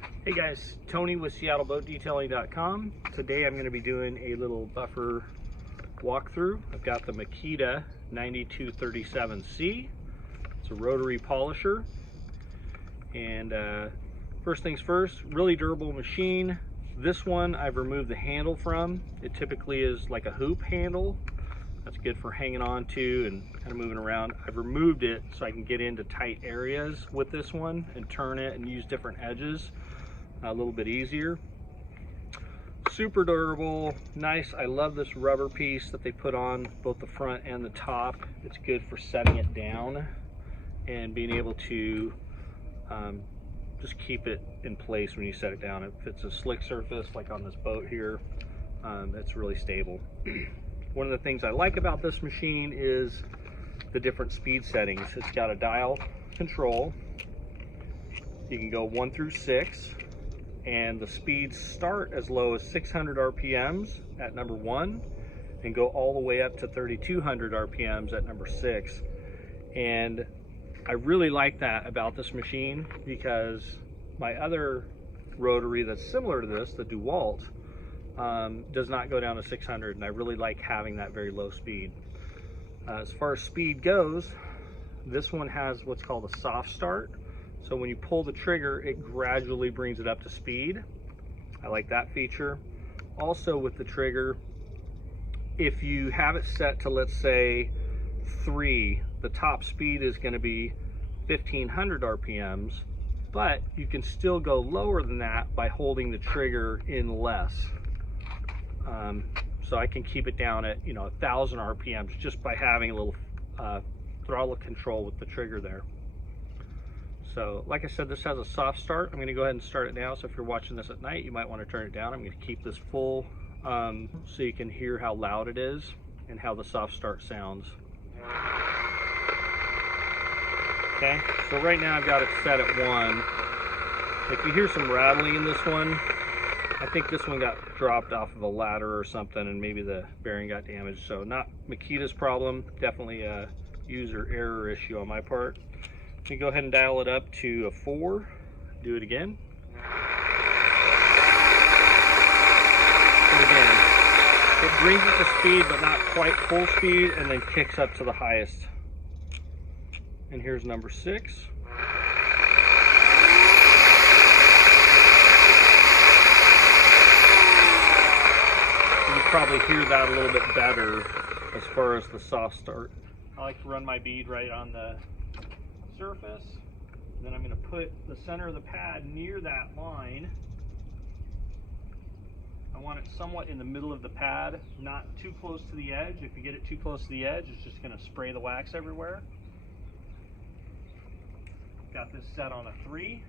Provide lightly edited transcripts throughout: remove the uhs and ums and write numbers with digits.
Hey guys, Tony with SeattleBoatDetailing.com. Today I'm going to be doing a little buffer walkthrough. I've got the Makita 9237C. It's a rotary polisher. And first things first, really durable machine. This one I've removed the handle from. It typically is like a hoop handle. That's good for hanging on to and kind of moving around. I've removed it so I can get into tight areas with this one and turn it and use different edges a little bit easier. Super durable, nice. I love this rubber piece that they put on both the front and the top. It's good for setting it down and being able to just keep it in place when you set it down. If it's a slick surface like on this boat here, it's really stable. One of the things I like about this machine is the different speed settings. It's got a dial control. You can go 1 through 6, and the speeds start as low as 600 RPMs at number 1 and go all the way up to 3200 RPMs at number 6. And I really like that about this machine because my other rotary that's similar to this, the DeWalt, does not go down to 600, and I really like having that very low speed. As far as speed goes, this one has what's called a soft start. So when you pull the trigger, it gradually brings it up to speed. I like that feature. Also with the trigger, if you have it set to, let's say, 3, the top speed is going to be 1500 RPMs, but you can still go lower than that by holding the trigger in less. So I can keep it down at 1000 RPMs just by having a little throttle control with the trigger there. So like I said, this has a soft start. I'm going to go ahead and start it now. So if you're watching this at night, you might want to turn it down. I'm going to keep this full so you can hear how loud it is and how the soft start sounds. Okay, so right now I've got it set at 1. If you hear some rattling in this one, I think this one got dropped off of a ladder or something and maybe the bearing got damaged. So not Makita's problem, definitely a user error issue on my part. Let me go ahead and dial it up to a 4. Do it again. And again, it brings it to speed but not quite full speed, and then kicks up to the highest. And here's number 6. Probably hear that a little bit better as far as the soft start. I like to run my bead right on the surface. Then I'm going to put the center of the pad near that line. I want it somewhat in the middle of the pad, not too close to the edge. If you get it too close to the edge, it's just going to spray the wax everywhere. Got this set on a 3.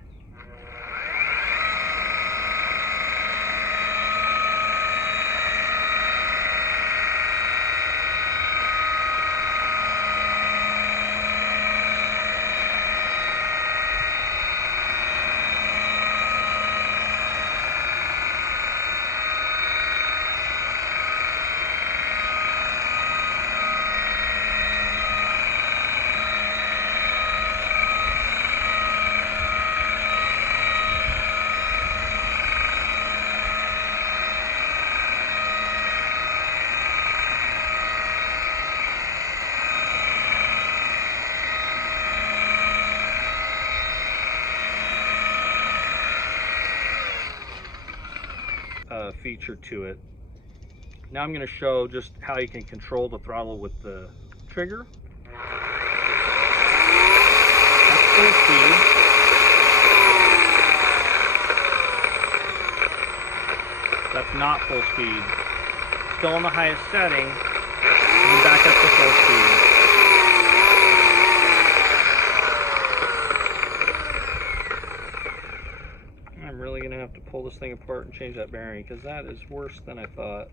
Feature to it. Now I'm going to show just how you can control the throttle with the trigger. That's full speed. That's not full speed. Still on the highest setting, and then back up to full speed. Have to pull this thing apart and change that bearing because that is worse than I thought.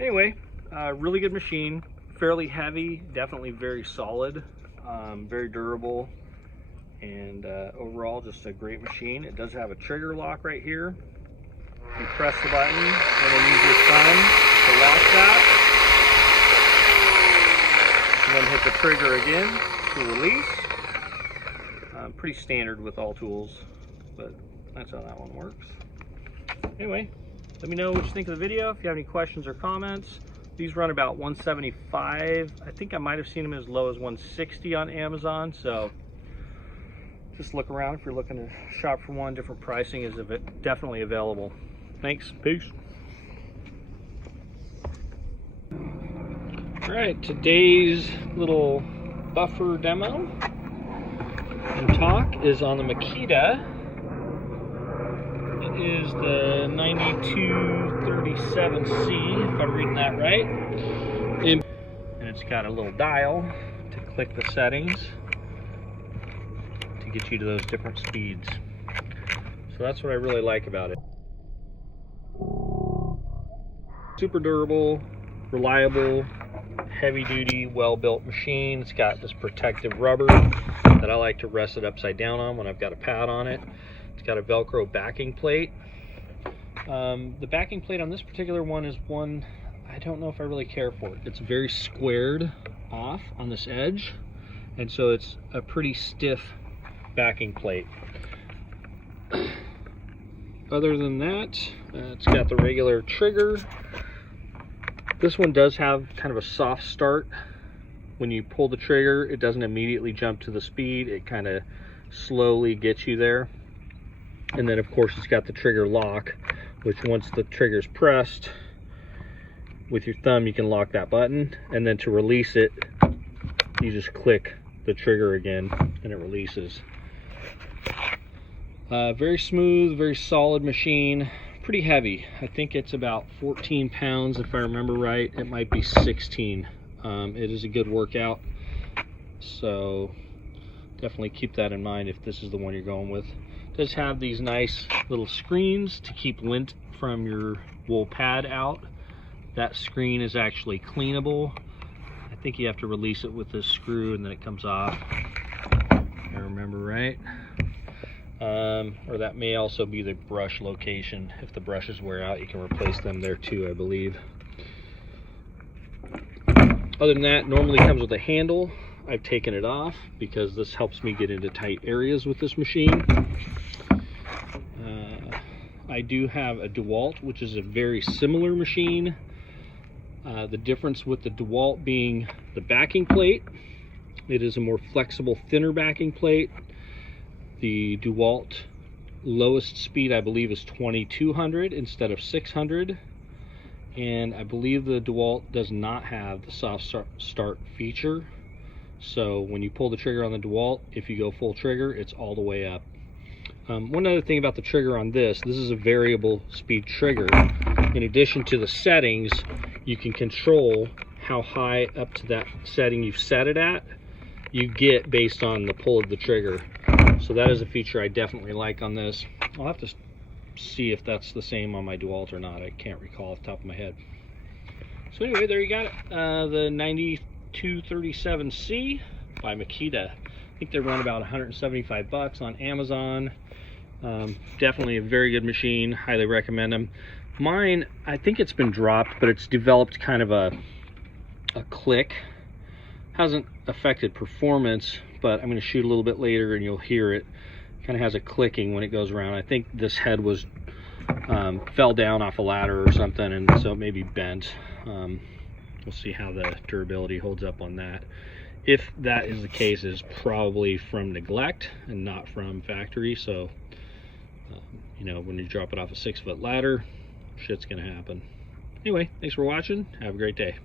Anyway, really good machine, fairly heavy, definitely very solid, very durable, and overall just a great machine. It does have a trigger lock right here. You press the button and then use your thumb to lock that, and then hit the trigger again to release. Pretty standard with all tools. but that's how that one works. Anyway, let me know what you think of the video. If you have any questions or comments. These run about $175. I think I might have seen them as low as $160 on Amazon, so just look around if you're looking to shop for one. Different pricing is definitely available. Thanks. Peace. All right, today's little buffer demo and talk is on the Makita. It is the 9237C, if I'm reading that right. And it's got a little dial to click the settings to get you to those different speeds. So that's what I really like about it. Super durable, reliable, heavy-duty, well-built machine. It's got this protective rubber that I like to rest it upside down on when I've got a pad on it. It's got a Velcro backing plate. The backing plate on this particular one is one I don't know if I really care for. It's very squared off on this edge, and so it's a pretty stiff backing plate. Other than that, it's got the regular trigger. This one does have kind of a soft start. When you pull the trigger, it doesn't immediately jump to the speed. It kind of slowly gets you there. And then of course it's got the trigger lock, which once the trigger's pressed with your thumb, you can lock that button. And then to release it, you just click the trigger again and it releases. Very smooth, very solid machine. Pretty heavy. I think it's about 14 pounds if I remember right. It might be 16. It is a good workout, so definitely keep that in mind if this is the one you're going with. It does have these nice little screens to keep lint from your wool pad out. That screen is actually cleanable. I think you have to release it with this screw and then it comes off, if I remember right. Or that may also be the brush location. If the brushes wear out, you can replace them there too, I believe. Other than that, normally comes with a handle. I've taken it off because this helps me get into tight areas with this machine. I do have a DeWalt, which is a very similar machine. The difference with the DeWalt being the backing plate. It is a more flexible, thinner backing plate. The DeWalt lowest speed, I believe, is 2200 instead of 600. And I believe the DeWalt does not have the soft start feature. So when you pull the trigger on the DeWalt, if you go full trigger, it's all the way up. One other thing about the trigger on this is a variable speed trigger. In addition to the settings, you can control how high up to that setting you've set it at you get based on the pull of the trigger. So that is a feature I definitely like on this. I'll have to see if that's the same on my DeWalt or not. I can't recall off the top of my head. So anyway, there you got it. The 9237C by Makita. I think they run about 175 bucks on Amazon. Definitely a very good machine. Highly recommend them. Mine, I think it's been dropped, but it's developed kind of a click. Hasn't affected performance, but I'm going to shoot a little bit later and you'll hear it. Kind of has a clicking when it goes around. I think this head was fell down off a ladder or something, and so it may be bent. We'll see how the durability holds up on that. If that is the case, it's probably from neglect and not from factory. So you know, when you drop it off a 6-foot ladder, shit's gonna happen. Anyway, thanks for watching. Have a great day.